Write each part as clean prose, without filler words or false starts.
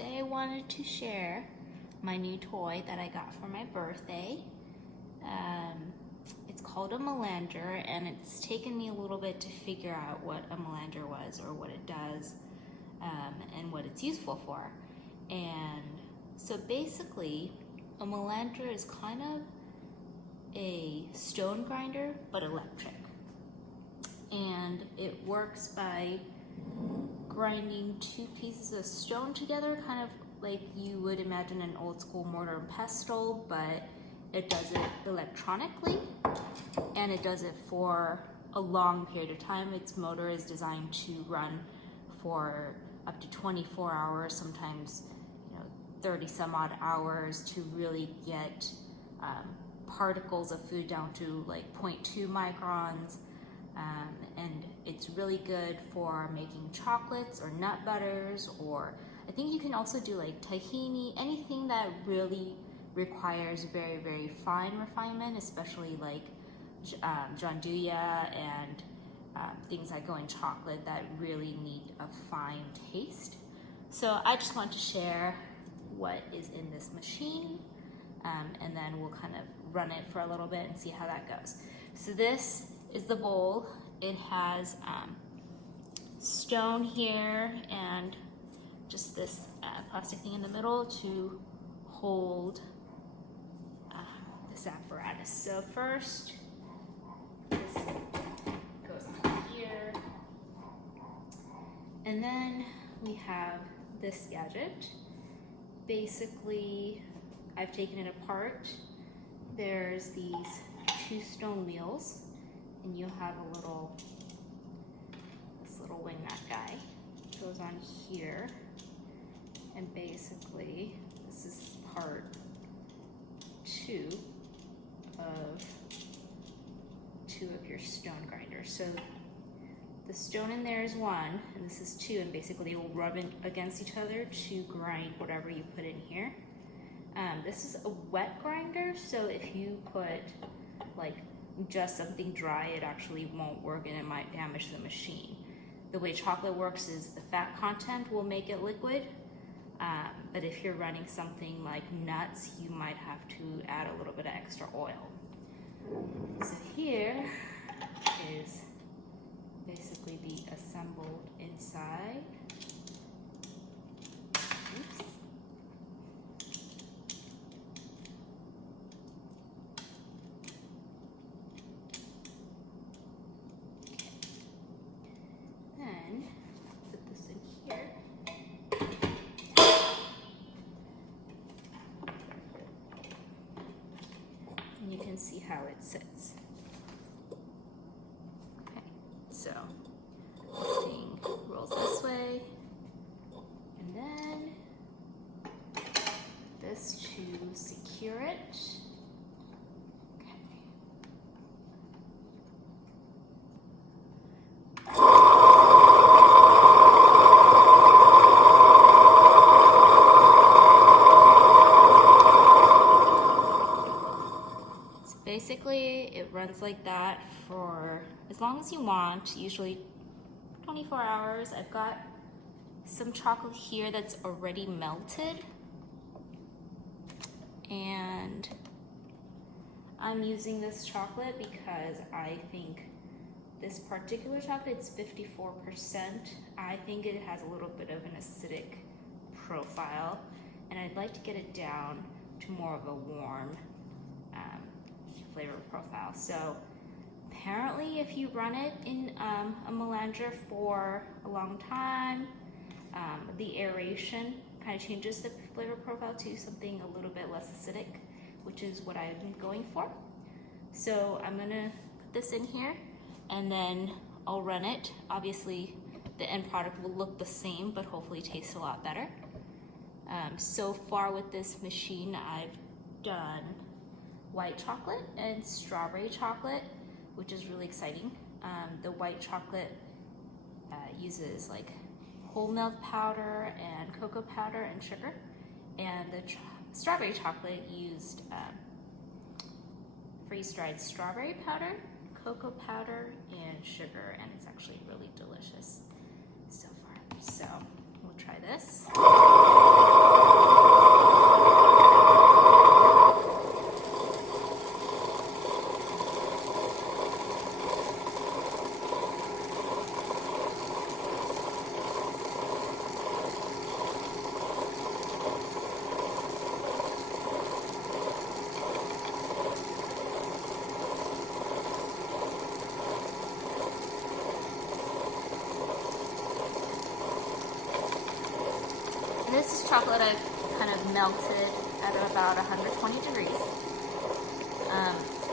today I wanted to share my new toy that I got for my birthday. It's called a Melanger, and it's taken me a little bit to figure out what a Melanger was, or what it does, and what it's useful for. And so basically, a Melanger is kind of a stone grinder, but electric. And it works by grinding two pieces of stone together, kind of like you would imagine an old school mortar and pestle, but it does it electronically, and it does it for a long period of time. Its motor is designed to run for up to 24 hours, sometimes 30 some odd hours, to really get particles of food down to like 0.2 microns. And it's really good for making chocolates or nut butters, or I think you can also do like tahini, anything that really requires very, very fine refinement, especially like gianduja and things that go in chocolate that really need a fine taste. So I just want to share what is in this machine, and then we'll kind of run it for a little bit and see how that goes. So this is the bowl. It has stone here and just this plastic thing in the middle to hold this apparatus. So first, this goes on here, and then we have this gadget. Basically, I've taken it apart. There's these two stone wheels, and you have this little wing nut guy goes on here, and basically this is part 2 of your stone grinder. So the stone in there is 1, and this is 2, and basically they will rub against each other to grind whatever you put in here. This is a wet grinder, so if you put like just something dry, it actually won't work and it might damage the machine. The way chocolate works is the fat content will make it liquid, but if you're running something like nuts, you might have to add a little bit of extra oil. So here is basically the assembled inside. Oops. Then put this in here. And you can see how it sits. Okay, so this thing rolls this way, and then this to secure it. Basically, it runs like that for as long as you want, usually 24 hours. I've got some chocolate here that's already melted, and I'm using this chocolate because I think this particular chocolate, it's 54%. I think it has a little bit of an acidic profile, and I'd like to get it down to more of a warm flavor profile. So apparently if you run it in a Melanger for a long time, the aeration kind of changes the flavor profile to something a little bit less acidic, which is what I've been going for. So I'm gonna put this in here, and then I'll run it. Obviously the end product will look the same, but hopefully taste a lot better. So far with this machine, I've done white chocolate and strawberry chocolate, which is really exciting. The white chocolate uses like whole milk powder and cocoa powder and sugar, and the strawberry chocolate used freeze-dried strawberry powder, cocoa powder, and sugar, and it's actually really delicious so far. So we'll try this. And this is chocolate I've kind of melted at about 120 degrees.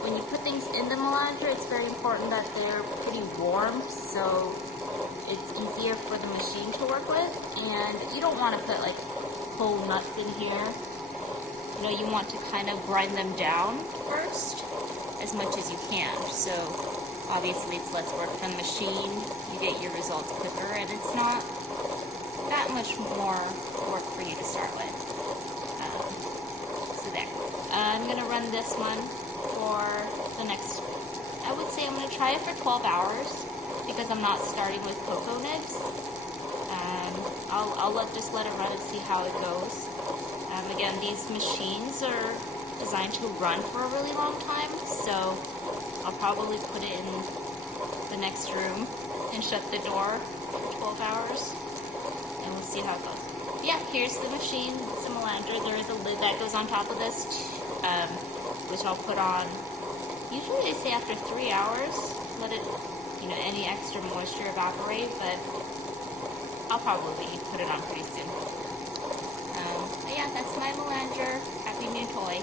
When you put things in the Melanger, it's very important that they're pretty warm, so it's easier for the machine to work with. And you don't want to put like whole nuts in here. You know, you want to kind of grind them down first as much as you can. So obviously it's less work from the machine, you get your results quicker, and it's not that much more work for you to start with. So there. I'm going to run this one for the next, I would say I'm going to try it for 12 hours because I'm not starting with cocoa nibs. I'll just let it run and see how it goes. Again, these machines are designed to run for a really long time, so I'll probably put it in the next room and shut the door for 12 hours, and we'll see how it goes. Yeah, here's the machine. It's a Melanger. There is a lid that goes on top of this, which I'll put on. Usually they say after 3 hours, let it, you know, any extra moisture evaporate, but I'll probably put it on pretty soon. But yeah, that's my Melanger. Happy new toy.